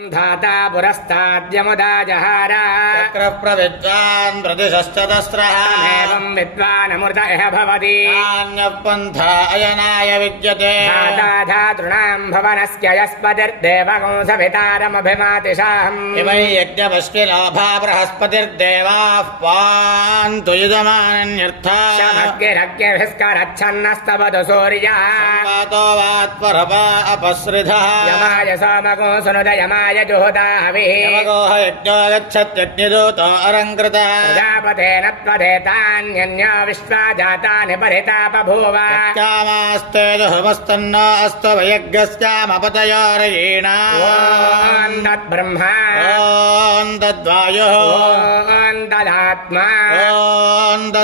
धाता पुरस्ताद्यमुदा जहारा चक्रप्रविद्वान् प्रतिशश्चतस्रः एवं विद्वानमृत इह भवति। नान्यपन्था अयनाय विद्यते। धाता धातॄणाम् भवनस्य इवै यज्ञपश्चिलाभा बृहस्पतिर्देवाः पान्तु युजमानन्यर्था शमग्निरग्निभिस्करच्छन्नस्तवतु सूर्यः। वातो वात्परपा अपसृधः। यमाय सोमगो सुनुद యజ్ఞాయ జుహుదావిగోహయజ్ఞోగచ్చత్యజ్ఞదూతో అలంకృత ప్రజాపతేన త్వదేతాన్యన్యో విశ్వా జాతాని పరితాపభూవ శ్యామాస్తే జుహుమస్తన్నో అస్తు వయజ్ఞశ్యామపతయోరయీణ ఓం తద్బ్రహ్మ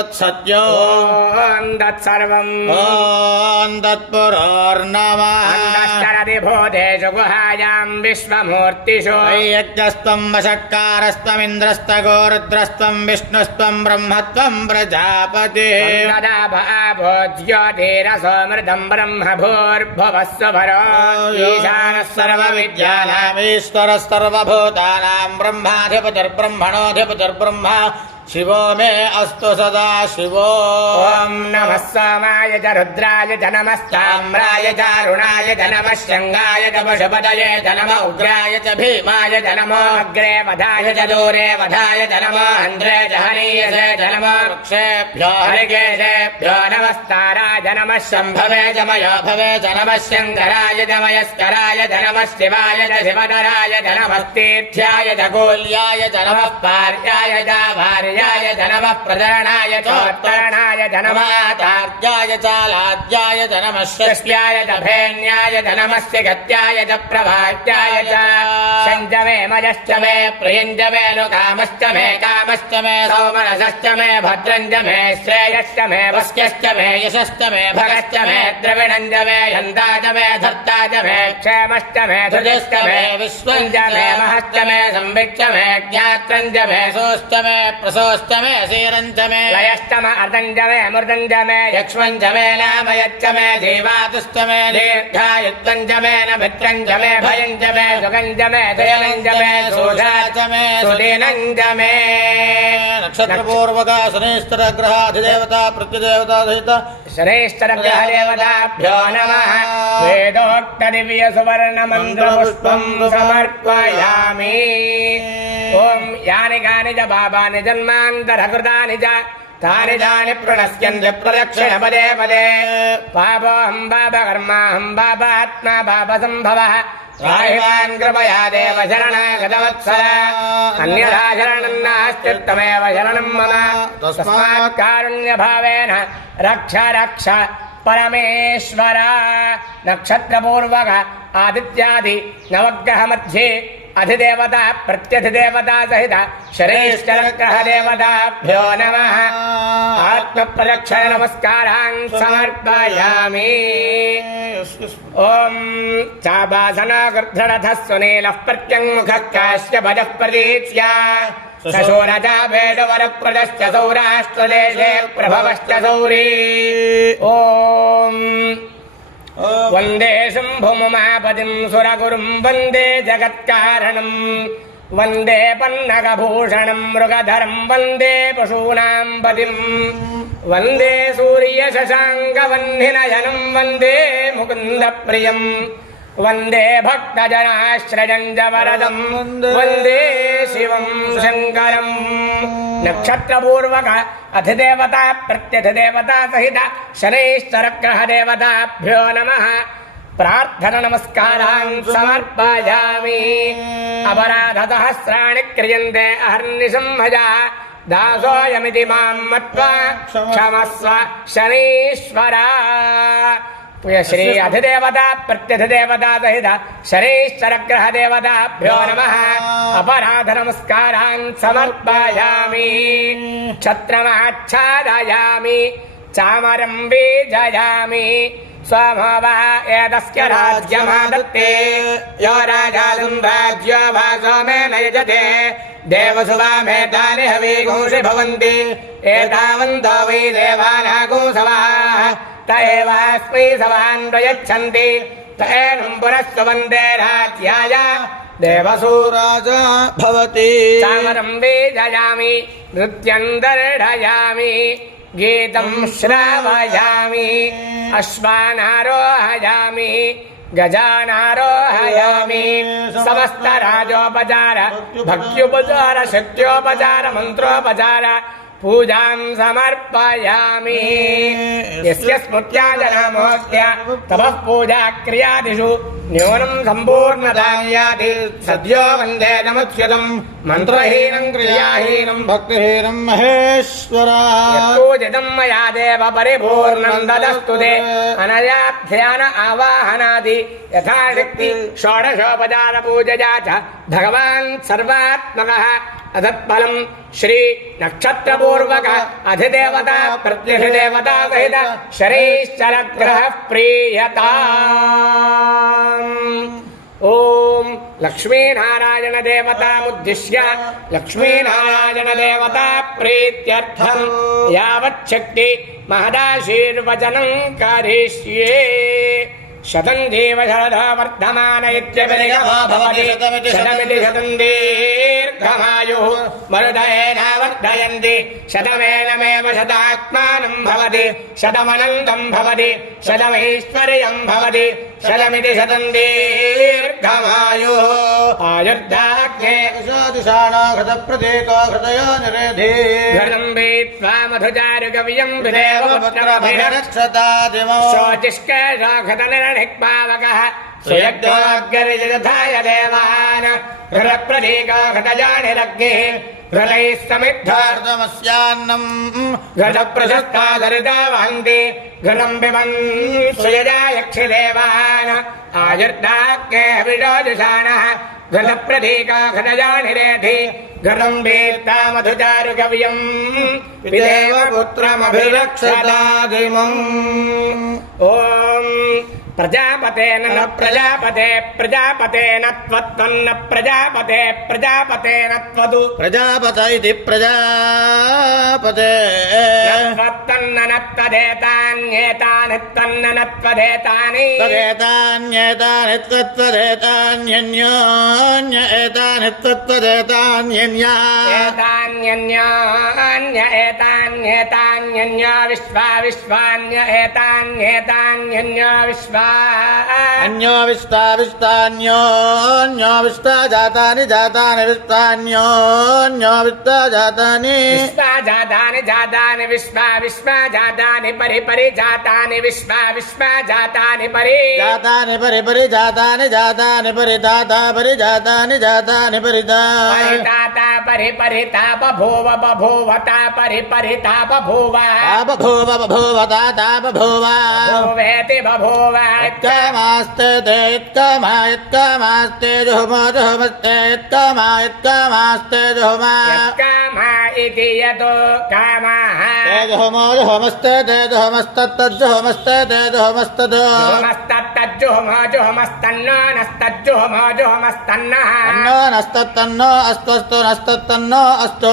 ॐ तदात्मा ॐ तत्सत्यो ॐ तत्सर्वम् ॐ तत्पुरोर्नमः अन्तश्चरति भूतेषु गुहायाम् विश्वमूर्तिषु यज्ञस्त्वम् वशक्कारस्त्वमिन्द्रस्तगोरुद्रस्त्वम् विष्णुस्त्वम् ब्रह्मत्वम् प्रजापतिः तदा भावो ज्योतिरसोमृतम् ब्रह्म भूर्भुवस्व भरो ईशानः सर्वविद्यानाम् सर्वविद्यानामीश्वरः सर्वभूतानाम् ब्रह्माधिपतिर्ब्रह्मणोऽधिपतिर्ब्रह्म शिवो मे अस्तु सदा शिवो ॐ नमः सोमाय च रुद्राय च नमस्ताम्राय च अरुणाय च नमः शङ्गाय च पशुपतये च नम उग्राय च भीमाय च नमो अग्रे वधाय च दूरे वधाय च नमो अन्ध्रे च हनीयसे च नमो वृक्षेभ्यो हरिकेशेभ्यो नमस्ताराय नमः शम्भवे च मयो भवे च नमः शङ्कराय च मयस्कराय च नमः शिवाय च शिवधराय च नमस्तीर्थ्याय च गोल्याय च नमः पार्याय च भार्याय च नमः प्रचरणाय चोत्तरणाय चालाद्याय च नमः षष्ट्याय च भेन्याय च नमस्य गत्याय च प्रभात्याय च सञ्जमे मयश्च मे प्रियञ्च मे नुकामश्च मे कामश्च मे सौमनसश्च मे भद्रञ्च मे श्रेयश्च मे वस्यश्च मे यशश्च मे भगश्च मे द्रविणञ्च मे यन्ता च मे मे क्षेमश्च मे धृजश्च मे विश्वञ्च मे महश्च मे संविच्च मे ज्ञात्रञ्च मे सोश्च मे प्रसोश्च मे शीरञ्च मे लयश्च म अर्दञ्च मे मृदञ्च मे यक्ष्मञ्च मे नामयच्च मे जीवातुश्च मे दीर्घायुत्वञ्च मे न मित्रञ्च मे भयञ्च मे सुगञ्च मे दयनञ्च मे सोढा च मे सुदीनञ्च मे नक्षत्रपूर्वका शनिस्तरग्रहाधिदेवता प्रत्यदेवता सहित श्रेष्ठरग्रहदेवताभ्यो नमः वेदोक्तदिव्यसुवर्णमन्त्रपुष्पम् समर्पयामि ॐ यानि कानि च पापानि जन्मान्तरकृतानि च तानि तानि प्रणश्यन्ति प्रदक्षिणपदे पदे पापोऽहम् पापकर्माहम् पापात्मा पापसम्भवः राहिवान् कृपया देव शरणागतवत्सर अन्यथा शरणम् नास्त्युत्तमेव शरणम् मम। तस्मात् कारुण्यभावेन रक्ष रक्ष, परमेश्वर। नक्षत्रपूर्वक आदित्यादि नवग्रह అధిదేవతా ప్రత్యధిదేవతా సహిత శరీష్టలగ్రహ దేవతాభ్యో నమ ఆత్మప్రదక్షిణ నమస్కారాన్ సమర్పయామి ఓం చాబాసనాగర్ధరథ సునీలః ప్రత్యంగుఖ కాశ్యపదః ప్రదీప్య సశూరజాభేదవరప్రదశ్చ సౌరాష్ట్రదేశే ప్రభవశ్చ సౌరీ ఓం वन्दे शम्भुमुमापतिम् सुरगुरुम् वन्दे जगत्कारणम् वन्दे पन्नगभूषणम् मृगधरम् वन्दे पशूनाम् पतिम् वन्दे सूर्यशशाङ्कवह्निनयनम् वन्दे मुकुन्दप्रियम् वन्दे भक्तजनाश्रयम् च वरदम् वन्दे शिवम् शङ्करम् నక్షత్రపూర్వక అధిదేవత ప్రత్యధిదేవత సహిత శనైశ్వరగ్రహ దేవతాభ్యో నమ ప్రార్థన నమస్కారాన్ సమర్పయామి అపరాధ సహస్రాణి క్రియంతే అహర్నిశం భజ దాసోయమితి మాం మత్వ క్షమస్వ శనీశ్వరా श्री अधिदेवता प्रत्यधिदेवता सहित शरीश्चरग्रह देवताभ्यो नमः। अपराध नमस्कारान् समर्पयामि। छत्रमाच्छादयामि। चामरम् बीजयामि स्वमोवा एतस्य राज्यमादत्ते यो राज्यो भासो मे नयजते। देवसुवामेतानि हवीगुंसि भवन्ति एतावन्तो वै देवानागुंसवाः त एवास्मै सवान् प्रयच्छन्ति। त एनम् पुरस्तु वंदे राजा भवति। वेदयामि नृत्यं दर्शयामि गीतं श्रावयामि अश्वानारोहयामि गजानारोहयामि। समस्तराजोपचार भक्त्युपचार शक्त्योपचार मन्त्रोपचार పూజాం సమర్పయామి యస్య స్మృత్యాజనామోత్య తపః పూజా క్రియాదిషు న్యూనం సంపూర్ణదాయాది సద్యో వందే నముచ్యుతం మంత్రహీనం క్రియాహీనం భక్తిహీనం మహేశ్వరాజం మయా దేవ పరిపూర్ణం దదస్తు అనయా ధ్యాన ఆవాహనాది యథాశక్తి షోడశోపచార పూజయా చ భగవాన్ సర్వాత్మకః अतत्फलम् श्री नक्षत्र पूर्वक अधिदेवता, प्रत्यधिदेवता सहित शरैश्चरग्रहः प्रीयता। ॐ लक्ष्मीनारायणदेवतामुद्दिश्य लक्ष्मीनारायणदेवता प्रीत्यर्थम् यावच्छक्ति महदाशीर्वचनं करिष्ये। शतं जीव शरदा वर्धमान इत्यभिनिगमो शतमिति शतं दीर्घमायुः मरुदयेन वर्धयन्ति शतमेनमेव शतात्मानं भवति। शतमनन्तं भवति। शतमैश्वर्यं भवति। शतमिति शतं दीर्घमायुः हृदयो निरेधि घृतं विदेव रक्षतादिमो शोचिष्कराघतनिर्णिक्पावकः सुयज्ञोऽग्निर्यथाय देवान् घृतप्रतीका घटजानिरग्निः घृतैः समिद्धा र्दमस्यान्नम् घटप्रशस्ता दरिता वहन्ति घृतं पिबन् सुयजा यक्षदेवान् आयुर्दाग्ने विरोजुषाणः घटप्रतीका घटजानिरेधि घृतं वीर्ता मधुचारुकव्यम् विदेव पुत्रमभिरक्षतादिमम् ॐ प्रजापतेन न प्रजापते प्रजापतेन त्वत्तन्न प्रजापते प्रजापतेन त्वदु प्रजापत इति प्रजापते त्वत्तन्न न त्वदेतान्येतानि त्वन्न न त्वदेतानि तदेतान्येतानि त्वत्वदेतान्यन्योन्य एतानि त्वत्वदेतान्यन्या एतान्यन्यान्य एतान्येतान्यन्या विश्वा विश्वान्य एतान्येतान्यन्या विश्वा अन्यो विष्टा विष्टान्योन्यो विष्टा जातानि जातानि विष्टान्योन्यो विष्टा जातानि विष्टा जातानि जातानि विष्टा विष्टा जातानि परि परि जातानि विष्टा विष्टा जातानि परि जातानि परि परि जातानि जातानि परि ताता परि जातानि जातानि परि ताता परि परि ताप भोव बभोव ता परि परि ताप भोव ताप भोव बभोव ताप भोव। भोवेति बभोव। यत्कामास्ते ते यत्कामा यत्कामास्ते जुहुमो जुहुमस्ते यत्कामा यत्कामास्ते जुहुमा। इति यतो कामाः। ते जुहुमो जुहुमस्ते ते जुहुमस्तत्तज्जुहुमस्ते ते जुहुमस्तद्। जुहमस्तत्तज्जुहमो जुहमस्तन्नो नस्तज्जुहमो जुहमस्तन्नः। तन्नो नस्तत्तन्नो अस्तु नस्तत्तन्नो अस्तु।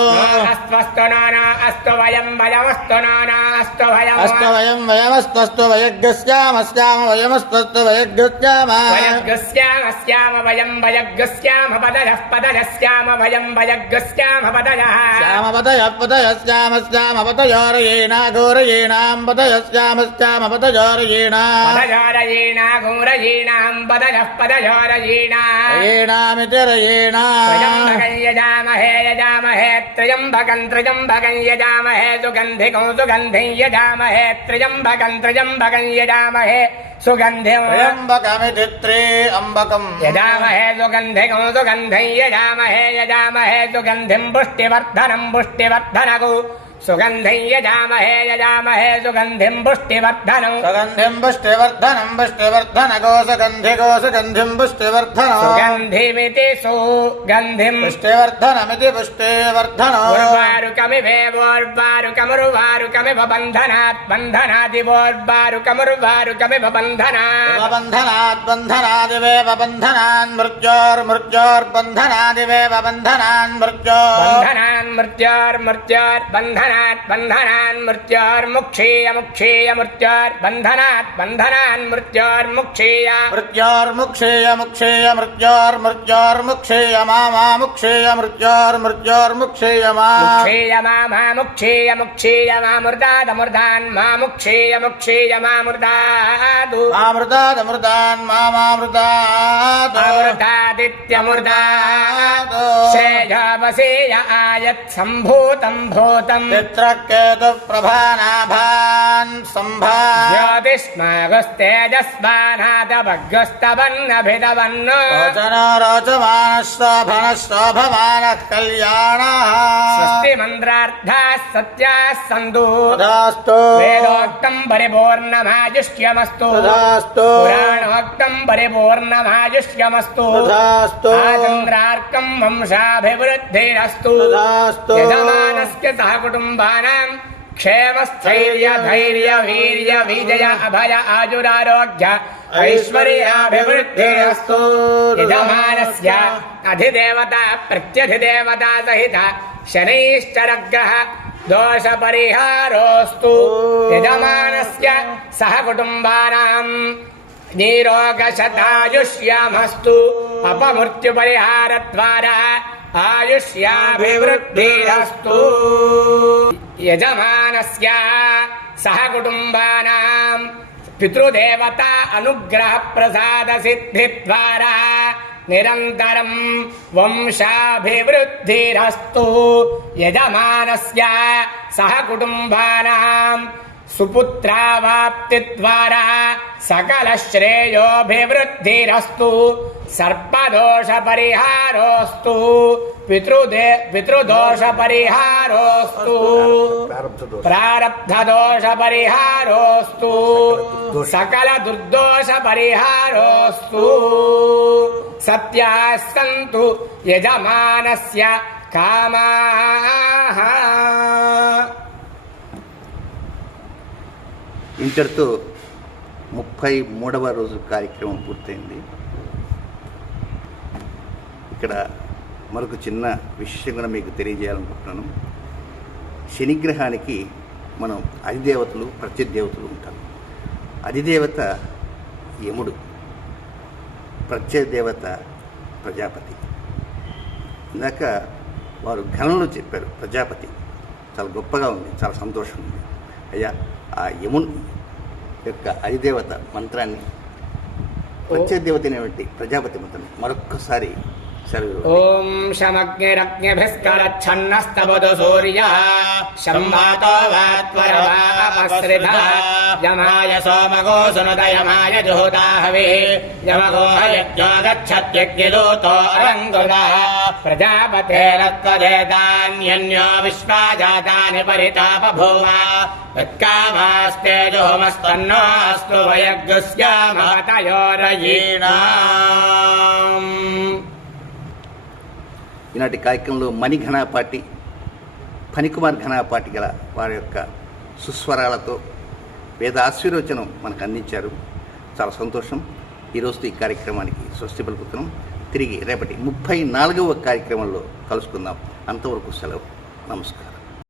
अस्त्वस्तु न न अस्तु वयं वयमस्तु न न अस्तु वयम्। अस्तु वयं वयमस्तस्तु वयग्स्यामस्याम वयमस्तस्तु वयग्स्याम वयग्स्यामस्याम वयं वयग्स्याम पदयः पदयस्याम वयं वयग्स्याम पदयः श्यामपतय पतयस्याम स्याम पतयोरयेणा घोरयेणां पतयस्यामस्याम पतयोरयेणा पदयोरयीणा घोरयीणां पदयः पदयोरयीणा येणामिति रयेणा त्र्यम्बकं यजामहे यजामहे त्र्यम्बकं त्र्यम्बकं यजामहे सुगन्धिकं सुगन्धिं यजामहे त्र्यम्बकं त्र्यम्बकं यजामहे सुगन्धिं त्र्यम्बकमिति त्रे अम्बकम् यजामहे सुगन्धिकं सुगन्धिं यजामहे यजामहे सुगन्धिं पुष्टिवर्धनं पुष्टिवर्धनगु सुगन्धिं यजामहे यजामहे सुगन्धिं पुष्टिवर्धनं सुगन्धिं पुष्टिवर्धनं पुष्टिवर्धनगो सुगन्धिगो सुगन्धिं पुष्टिवर्धनो सुगन्धिमिति सुगन्धिं। पुष्टिवर्धनमिति पुष्टिवर्धनो उर्वारुकमिवेवोर्वारुकमुर्वारुकमिव बन्धनात् बन्धनादिवोर्वारुकमुर्वारुकमिव बन्धनात् बन्धनात् बन्धनादिवेव बन्धनान् मृत्योर्मृत्योर्बन्धनादिवेव बन्धनान् मृत्योर् बन्धनान् बन्धनान् मृत्योर्मुक्षीय मुक्षीय मृत्योर्बन्धनात् बन्धनान् मृत्योर्मुक्षीय। मृत्योर्मुक्षेय मुक्षेय मृत्योर्मृत्योर्मुक्षेय मा मा मुक्षेय मृत्योर्मृत्योर्मुक्षेय मुक्षीय मा मा मुक्षीय मुक्षीय मामृतादमृतान् मा मुक्षीय मुक्षीय मामृतादु मामृतादमृतान् मा मामृतात् अमृतादित्यमृतात् श्रेयावसेय आयत् सम्भूतम् भूतम् चित्रकेतुप्रभानाभान् सम्भा ज्योतिष्मागस्तेजस्मानादभग्यस्तवन्नभिदवन् रोचन रोचमानः शोभमानः कल्याणः स्वस्ति मन्द्रार्थाः सत्याः सन्तु तथास्तु वेदोक्तम् परिपूर्णमाजुष्यमस्तु तथास्तु पुराणोक्तम् परिपूर्णमाजुष्यमस्तु तथास्तु आचन्द्रार्कम् वंशाभिवृद्धिरस्तु। तथास्तु यजमानस्य सह कुटुम्बानाम् क्षेमस्थैर्य धैर्य वीर्य विजय अभय आजुरारोग्य ऐश्वर्याभिवृद्धिरस्तु। यजमानस्य अधिदेवता प्रत्यधिदेवता सहित शनैश्चरग्रह दोषपरिहारोऽस्तु यजमानस्य सह कुटुम्बानाम् निरोगशतायुष्यामस्तु अपमृत्युपरिहारद्वारा आयुष्याभिवृद्धिरस्तु यजमानस्य सह कुटुम्बानाम् पितृदेवता अनुग्रह प्रसाद सिद्धिद्वारा निरन्तरम् वंशाभिवृद्धिरस्तु यजमानस्य सह कुटुम्बानाम् सुपुत्रावाप्तिद्वारा सकलश्रेयोभिवृद्धिरस्तु सर्पदोषपरिहारोऽस्तु पितृदे पितृदोषपरिहारोऽस्तु प्रारब्धदोषपरिहारोऽस्तु सकलदुर्दोषपरिहारोऽस्तु। सत्याः सन्तु यजमानस्य कामाः। ఇంతటితో ముప్పై మూడవ రోజు కార్యక్రమం పూర్తయింది. ఇక్కడ మరొక చిన్న విషయం కూడా మీకు తెలియజేయాలనుకుంటున్నాను. శనిగ్రహానికి మనం అధిదేవతలు ప్రత్యదేవతలు ఉంటాం. అధిదేవత యముడు ప్రత్యదేవత ప్రజాపతి. ఇందాక వారు ఘనంలో చెప్పారు ప్రజాపతి. చాలా గొప్పగా ఉంది చాలా సంతోషం ఉంది. అయ్యా ఆ యమున్ యొక్క అధిదేవత మంత్రాన్ని ప్రత్యదేవత అనేటువంటి ప్రజాపతి మంత్రాన్ని మరొక్కసారి ओम शमग्निरग्निभिस्करच्छन्नस्तवतु सूर्यः। शं वातो यमाय सोमगो सुनुत यमाय जुहुता हवे। यमगो हयज्ञो गच्छत्यज्ञलोतो अरङ्गुणः प्रजापतेरत्वजेतान्यन्यो विश्वा जातानि परितापभूव यत्कामास्ते जोमस्तन्नास्तु वयज्ञस्यामतयोरयीणा ఈనాటి కార్యక్రమంలో మణి ఘనాపాటి ఫణికుమార్ ఘనాపాటి గల వారి యొక్క సుస్వరాలతో వేద ఆశీర్వచనం మనకు అందించారు. చాలా సంతోషం. ఈరోజు ఈ కార్యక్రమానికి స్వస్తి పలుకుతున్నాం. తిరిగి రేపటి ముప్పై నాలుగవ కార్యక్రమంలో కలుసుకుందాం. అంతవరకు సెలవు. నమస్కారం.